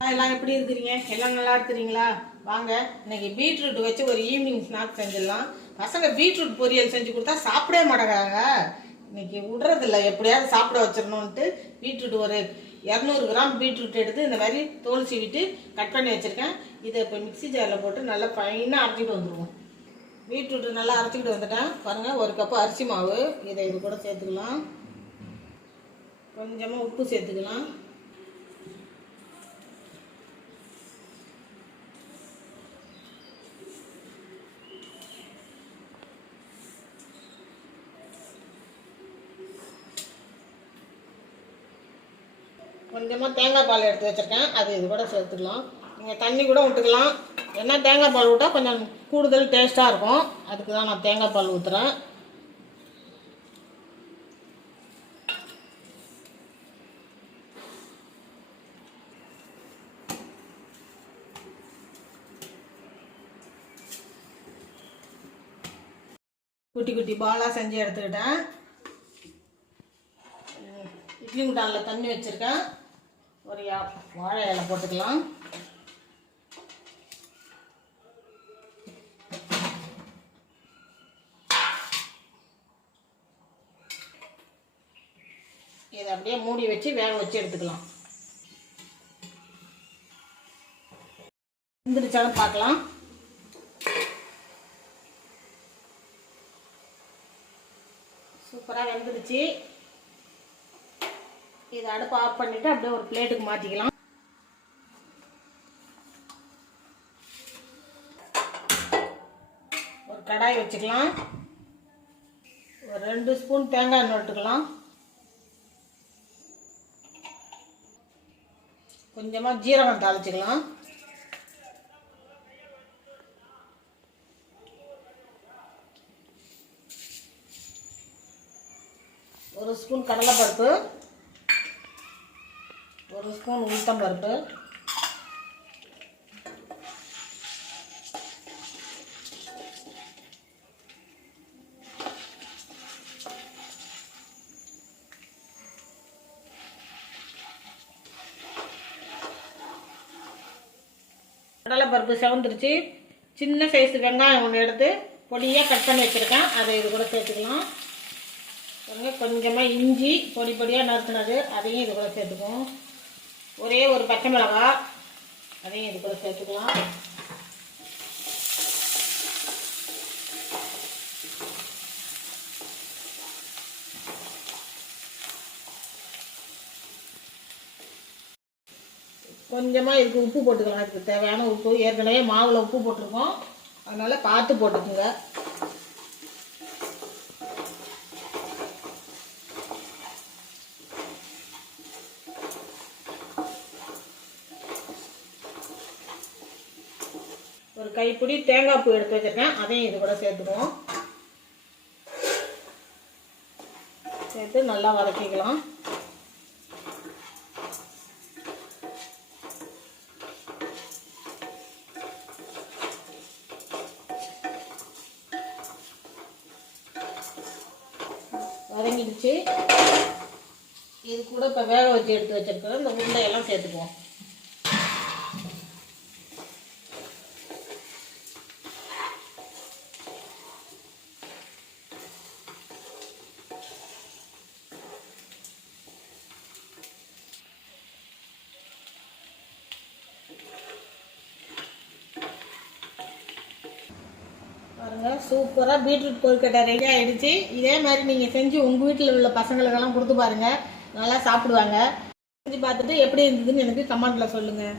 எல்லாம் எப்படி இருக்கிறீங்க? எல்லாம் நல்லா இருக்கிறீங்களா? வாங்க இன்னைக்கு பீட்ரூட் வச்சு ஒரு ஈவினிங் ஸ்நாக்ஸ் செஞ்சிடலாம். பசங்க பீட்ரூட் பொரியல் செஞ்சு கொடுத்தா சாப்பிடவே மாட்டேங்கிறாங்க. இன்னைக்கு விடுறதில்ல, எப்படியாவது சாப்பிட வச்சிடணும்ட்டு பீட்ரூட் ஒரு 200 கிராம் பீட்ரூட் எடுத்து இந்த மாதிரி தோல் சீவிட்டு கட் பண்ணி வச்சுருக்கேன். இதை இப்போ மிக்ஸி ஜாரில் போட்டு நல்லா ஃபைனாக அரைச்சிட்டு வந்துடுவோம். பீட்ரூட் நல்லா அரைச்சிக்கிட்டு வந்துட்டேன் பாருங்கள். ஒரு கப்பு அரிசி மாவு இதை இது கூட சேர்த்துக்கலாம். கொஞ்சமாக உப்பு சேர்த்துக்கலாம். கொஞ்சமாக தேங்காய் பால் எடுத்து வச்சுருக்கேன், அது இது கூட சேர்த்துக்கலாம். நீங்கள் தண்ணி கூட விட்டுக்கலாம். ஏன்னா தேங்காய் பால் விட்டால் கொஞ்சம் கூடுதல் டேஸ்ட்டாக இருக்கும். அதுக்கு தான் நான் தேங்காய் பால் ஊற்றுறேன். குட்டி குட்டி பாலாக செஞ்சு எடுத்துக்கிட்டேன். இட்லி குண்டானில் தண்ணி வச்சுருக்கேன். ஒரு வாழை இலை போட்டுக்கலாம். இதை அப்படியே மூடி வச்சு வேக வச்சு எடுத்துக்கலாம். வெந்துருச்சாலும் பார்க்கலாம். சூப்பராக வெந்துருச்சு. இதை அடுப்பு ஆஃப் பண்ணிவிட்டு அப்படியே ஒரு பிளேட்டுக்கு மாற்றிக்கலாம். ஒரு கடாய் வச்சுக்கலாம். ஒரு 2 ஸ்பூன் தேங்காய் எண்ணெய் விட்டுக்கலாம். கொஞ்சமாக ஜீரகம் தாளிச்சுக்கலாம். ஒரு ஸ்பூன் கடலைப்பருப்பு, ஒரு ஸ்பூன் உளுத்தம் பருப்பு, கடலைப்பருப்பு செவந்துருச்சு. சின்ன சைஸ் வெங்காயம் ஒன்று எடுத்து பொடியாக கட் பண்ணி வச்சுருக்கேன், அதை இது கூட சேர்த்துக்கலாம். கொஞ்சமாக இஞ்சி பொடி பொடியாக நறுக்குனது அதையும் இது கூட சேர்த்துக்குவோம். ஒரே ஒரு பச்சை மிளகாய் அதையும் இது கூட சேர்த்துக்கலாம். கொஞ்சமாக இதுக்கு உப்பு போட்டுக்கலாம். இதுக்கு தேவையான உப்பு, ஏற்கனவே மாவில் உப்பு போட்டிருக்கோம், அதனால் பார்த்து போட்டுக்குங்க. ஒரு கைப்பிடி தேங்காய் பூ எடுத்து வச்சிருக்கேன், அதையும் இது கூட சேர்த்துக்குவோம். சேர்த்து நல்லா வதக்கிக்கலாம். வதங்கிடுச்சு. இது கூட இப்போ வேக வச்சு எடுத்து வச்சிருக்கிற இந்த உருண்டையெல்லாம் சேர்த்துக்குவோம். பாருங்க, சூப்பராக பீட்ரூட் கொழுக்கட்டை ரெடி ஆகிடுச்சு. இதே மாதிரி நீங்கள் செஞ்சு உங்கள் வீட்டில் உள்ள பசங்களுக்கெல்லாம் கொடுத்து பாருங்கள், நல்லா சாப்பிடுவாங்க. செஞ்சு பார்த்துட்டு எப்படி இருந்ததுன்னு எனக்கு கமெண்ட்டில் சொல்லுங்கள்.